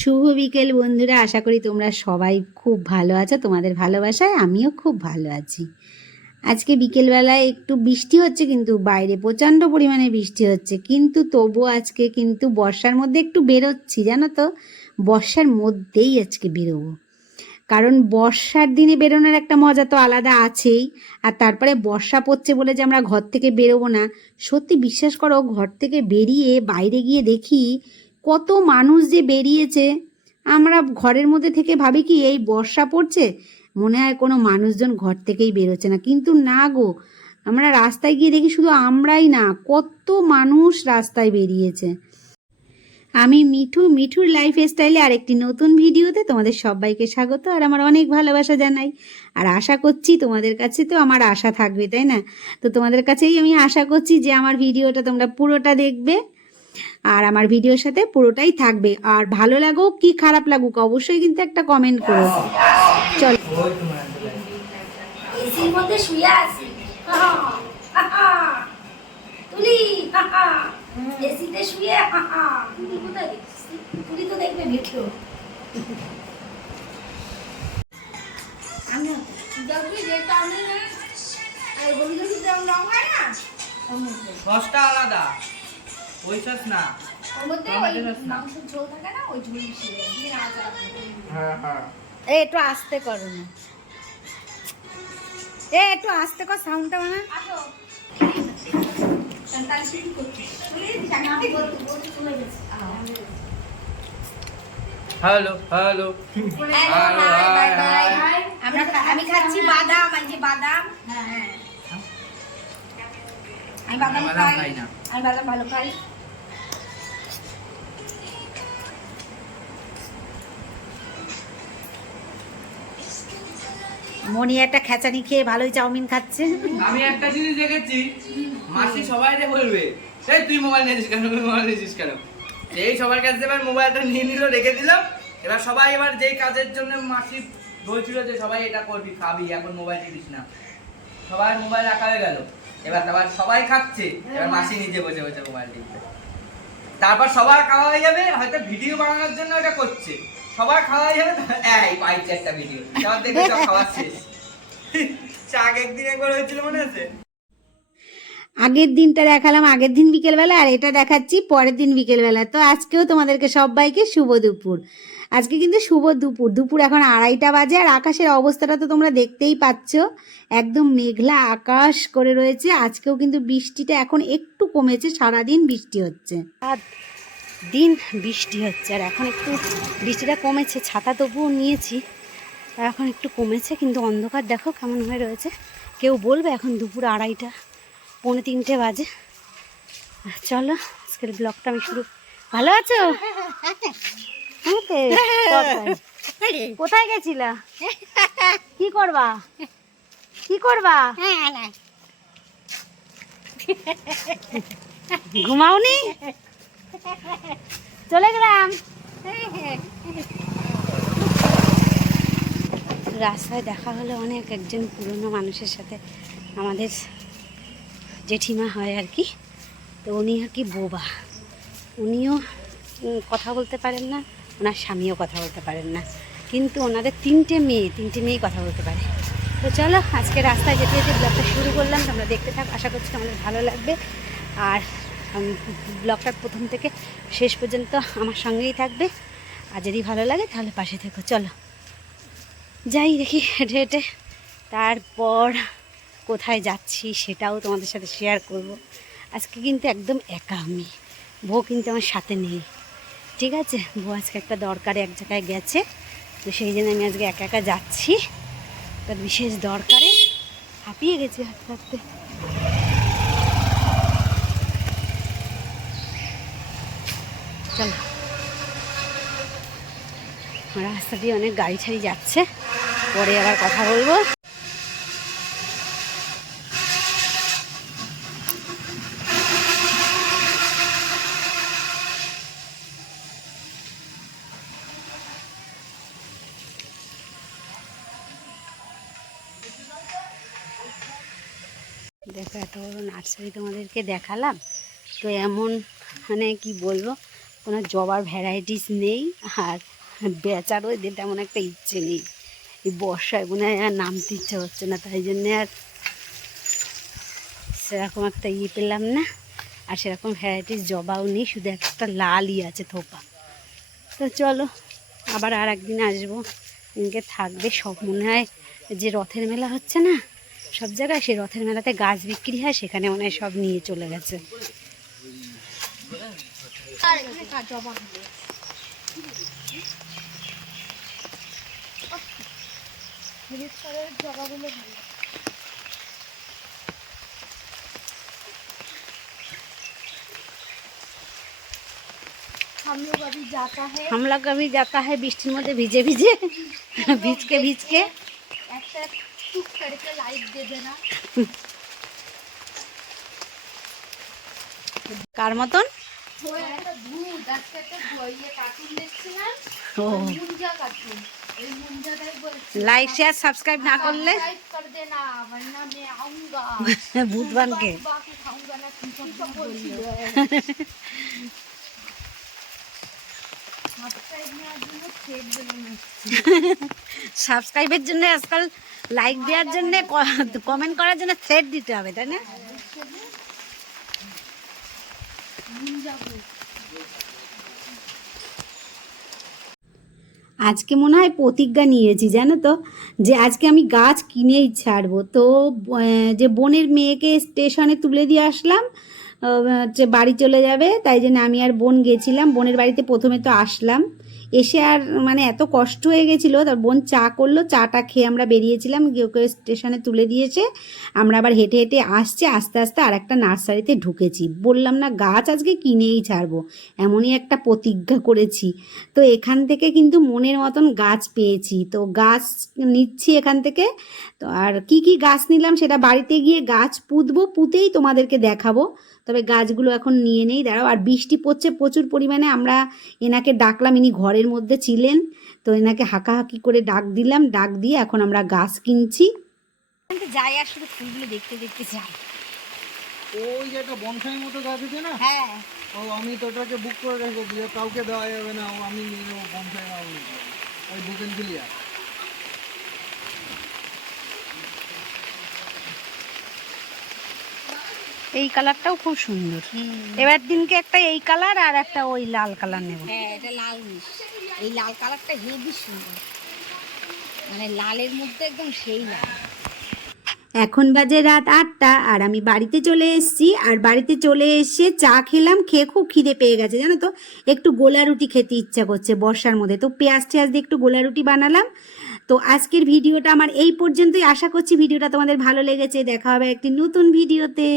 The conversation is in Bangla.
শুভ বিকেল বন্ধুরা, আশা করি তোমরা সবাই খুব ভালো আছো। তোমাদের ভালোবাসায় আমিও খুব ভালো আছি। আজকে বিকেলবেলায় একটু বৃষ্টি হচ্ছে, কিন্তু বাইরে প্রচণ্ড পরিমাণে বৃষ্টি হচ্ছে, কিন্তু তবুও আজকে কিন্তু বর্ষার মধ্যে একটু বেরোচ্ছি, জানো তো। বর্ষার মধ্যেই আজকে বেরোবো, কারণ বর্ষার দিনে বেরোনোর একটা মজা তো আলাদা আছেই। আর তারপরে বর্ষা পড়ছে বলে যে আমরা ঘর থেকে বেরোবো না, সত্যি বিশ্বাস করো, ঘর থেকে বেরিয়ে বাইরে গিয়ে দেখি কত মানুষ যে বেরিয়েছে। আমরা ঘরের মধ্যে থেকে ভাবি কি এই বর্ষা পড়ছে, মনে হয় কোনো মানুষজন ঘর থেকেই বেরোচ্ছে না, কিন্তু না গো, আমরা রাস্তায় গিয়ে দেখি শুধু আমরাই না, কত মানুষ রাস্তায় বেরিয়েছে। আমি মিঠুর লাইফ স্টাইলে আরেকটি নতুন ভিডিওতে তোমাদের সবাইকে স্বাগত আর আমার অনেক ভালোবাসা জানাই। আর আশা করছি তোমাদের কাছে তো আমার আশা থাকবে, তাই না? তো তোমাদের কাছেই আমি আশা করছি যে আমার ভিডিওটা তোমরা পুরোটা দেখবে আর আমার ভিডিওর সাথে পুরোটাই থাকবে। আর ভালো লাগুক কি খারাপ লাগুক অবশ্যই কিন্তু একটা কমেন্ট করো। চল, এসির মধ্যে শুয়ে আছি, তুলি এসিতে শুয়ে তুলি কোথায় দেখছিস? তুলি তো দেখবে ভিডিও। আমি দেখবি যেটা আমি না আর বলি যদি রং হয় না সসটা আলাদা, ওই সস না, ওর মধ্যে ওই মাংসের ঝোল থাকে না, ওই ঝোল মিশিয়ে দেয়। হ্যাঁ হ্যাঁ। এই একটু আস্তে করো না, একটু আস্তে কর, সাউন্ডটা বানা। আসো সন্তান শুরু করছি, আমি বলতে চলে গেছি। Hello hello. আমি খাচ্ছি বাদাম, এই যে বাদাম। হ্যাঁ আমি বাদাম খাই না, আমি বাদাম ভালো খাই। মনি একটা খেচানি খেয়ে ভালোই চাউমিন খাচ্ছে। আমি একটা জিনিস দেখেছি, মাসি সবাইকে বলবে এই তুই মোবাইল নিয়েছিস কেন, তুই মোবাইল নিয়েছিস কেন। এই সবার কাছে এবার মোবাইলটা নিয়ে নিল, রেখে দিল। এবার সবাই এবার যেই কাজের জন্য মাসি বলছিল যে সবাই এটা করবি, খাবি, এখন মোবাইল টিপিস না, সবাই মোবাইল রাখা হয়ে গেল। এবার তারপর সবাই খাচ্ছে, এবার মাসি নিজে বসে বসে মোবাইল টিপবে। তারপর সবার খাওয়া হয়ে যাবে, হয়তো ভিডিও বানানোর জন্য এটা করছে, সবার খাওয়া হয়ে যাবে, এই পাইছে একটা ভিডিও, সবার দেখে সব খাওয়া শেষ। চাক একদিন একবার হয়েছিল মনে আছে? আগের দিনটা দেখালাম আগের দিন বিকেলবেলা, আর এটা দেখাচ্ছি পরের দিন বিকেলবেলা। তো আজকেও তোমাদেরকে সবাইকে শুভ দুপুর। আজকে কিন্তু শুভ দুপুর, দুপুর এখন 2:30 বাজে। আর আকাশের অবস্থাটা তো তোমরা দেখতেই পাচ্ছ, একদম মেঘলা আকাশ করে রয়েছে। আজকেও কিন্তু বৃষ্টিটা এখন একটু কমেছে, সারাদিন বৃষ্টি হচ্ছে, দিন বৃষ্টি হচ্ছে। আর এখন একটু বৃষ্টিটা কমেছে, ছাতা তবুও নিয়েছি, আর এখন একটু কমেছে, কিন্তু অন্ধকার দেখো কেমন হয়ে রয়েছে। কেউ বলবে এখন দুপুর 2:30, 2:45 বাজে। চলো আজকের ব্লগটা আমি শুরু। ভালো আছো? কোথায় গেছিলা? কি করবা? কি করবা? ঘুমাওনি? চলে গেলাম। রাস্তায় দেখা হলো অনেক একজন পুরনো মানুষের সাথে, আমাদের জেঠিমা হয় আর কি। তো উনি আর কি বোবা, উনিও কথা বলতে পারেন না, ওনার স্বামীও কথা বলতে পারেন না, কিন্তু ওনাদের 3টে মেয়ে কথা বলতে পারে। তো চলো আজকে রাস্তায় যেতে যেতে ব্লগটা শুরু করলাম, তোমরা দেখতে থাক, আশা করছি আমাদের ভালো লাগবে। আর ব্লগটার প্রথম থেকে শেষ পর্যন্ত আমার সঙ্গেই থাকবে, আর যদি ভালো লাগে তাহলে পাশে থেকো। চলো যাই দেখি হেঁটে হেঁটে, তারপর কোথায় যাচ্ছি সেটাও তোমাদের সাথে শেয়ার করব। আজকে কিন্তু একদম একা আমি, বউ কিন্তু আমার সাথে নেই, ঠিক আছে? বউ আজকে একটা দরকারে এক জায়গায় গেছে, তো সেই জন্য আমি আজকে একা একা যাচ্ছি, তার বিশেষ দরকারে। হাঁপিয়ে গেছি হাঁটতে হাঁটতে। চলো, রাস্তা দিয়ে অনেক গাড়ি ছাড়ি যাচ্ছে, পরে আবার কথা বলবো। দেখো এত বড় নার্সারি তোমাদেরকে দেখালাম, তো এমন মানে কি বলবো, কোনো জবার ভ্যারাইটিস নেই, আর বেচারও এদের তেমন একটা ইচ্ছে নেই। এই বর্ষায় মনে হয় আর নামতে ইচ্ছে হচ্ছে না, তাই জন্যে আর সেরকম একটা পেলাম না। আর সেরকম ভ্যারাইটিস জবাও নেই, শুধু একটা লালই আছে থোপা। তো চলো আবার আর একদিন আসবো, দিনকে থাকবে সব। মনে হয় যে রথের মেলা হচ্ছে না সব জায়গায়, সেই রথের মেলাতে গাছ বিক্রি হয়, সেখানে মনে হয় সব নিয়ে চলে গেছে। हम लोग अभी जाता है বৃষ্টির মধ্যে ভিজে ভিজে ভিজকে ভিজকে। একটা টুক করকে লাইক দে দেনা। কার মতন? ওই একটা দুধ আজকে একটা কার্টুন দেখছিলাম, ও মুঞ্জা কার্টুন। ওই মুঞ্জাটাই বলছি লাইক শেয়ার সাবস্ক্রাইব না করলে লাইক कर देना वरना मैं आऊंगा ভূত বানকে बाकी खाऊंगा ना तुम सब बोलती हो। সাবস্ক্রাইব নেওয়ার জন্য থ্রেড বেলুন সাবস্ক্রাইবের জন্য আজকাল লাইক দেওয়ার জন্য কমেন্ট করার জন্য থ্রেড দিতে হবে, তাই না? আজকে মনে হয় প্রতিজ্ঞা নিয়েছি জানো তো, যে আজকে আমি গাছ কিনেই ছাড়বো। তো যে বোনের মেয়েকে স্টেশনে তুলে দিয়ে আসলাম, যে বাড়ি চলে যাবে, তাই জন্য আমি আর বোন গেছিলাম। বোনের বাড়িতে প্রথমে তো আসলাম, এসে আর মানে এত কষ্ট হয়ে গেছিলো। তার বোন চা করলো, চাটা খেয়ে আমরা বেরিয়েছিলাম, গিয়ে ওকে স্টেশনে তুলে দিয়েছে। আমরা আবার হেঁটে হেঁটে আসছে, আস্তে আস্তে আর একটা নার্সারিতে ঢুকেছি। বললাম না গাছ আজকে কিনেই ছাড়বো, এমনই একটা প্রতিজ্ঞা করেছি। তো এখান থেকে কিন্তু মনের মতন গাছ পেয়েছি, তো গাছ নিচ্ছি এখান থেকে। তো আর কি কি গাছ নিলাম সেটা বাড়িতে গিয়ে গাছ পুঁতবো, পুঁতেই তোমাদেরকে দেখাবো। তবে গাছগুলো এখন নিয়ে নেই, দাঁড়াও। আর বৃষ্টি পড়ছে প্রচুর পরিমাণে। আমরা এনাকে ডাকলাম, ইনি ঘরের মধ্যে ছিলেন, তো এনাকে হাঁকাহাঁকি করে ডাক দিলাম, ডাক দিয়ে এখন আমরা গাছ কিনছি। যাই আর শুধু ফুলগুলো দেখতে দেখতে যাই। ওই যে একটা বনসাই মতো গাছ আছে না, হ্যাঁ ও আমি তো ওটাকে বুক করে রাখবো, কাউকে দেওয়া যাবে না, ও আমি নিয়ে নেবো বনসাই। ওই বুকেন ক্লিয়ার। এই কালারটাও খুব সুন্দর। এবার দিনকে একটা এই কালার আর একটা ওই লাল কালার নেব। হ্যাঁ এটা লাল মিশ, এই লাল কালারটা হেভি সুন্দর, মানে লালের মধ্যে একদম সেই লাল। এখন বাজে রাত 8টা, আর আমি বাড়িতে চলে এসেছি। আর বাড়িতে চলে এসে চা খেলাম, খেয়ে খুব খিদে পেয়ে গেছে জানো তো। একটু গোলা রুটি খেতে ইচ্ছা করছে বর্ষার মধ্যে, তো পেঁয়াজ টেয়াজ দিয়ে একটু গোলা রুটি বানালাম। তো আজকের ভিডিওটা আমার এই পর্যন্তই। আশা করছি ভিডিওটা তোমাদের ভালো লেগেছে। দেখা হবে একটি নতুন ভিডিওতে।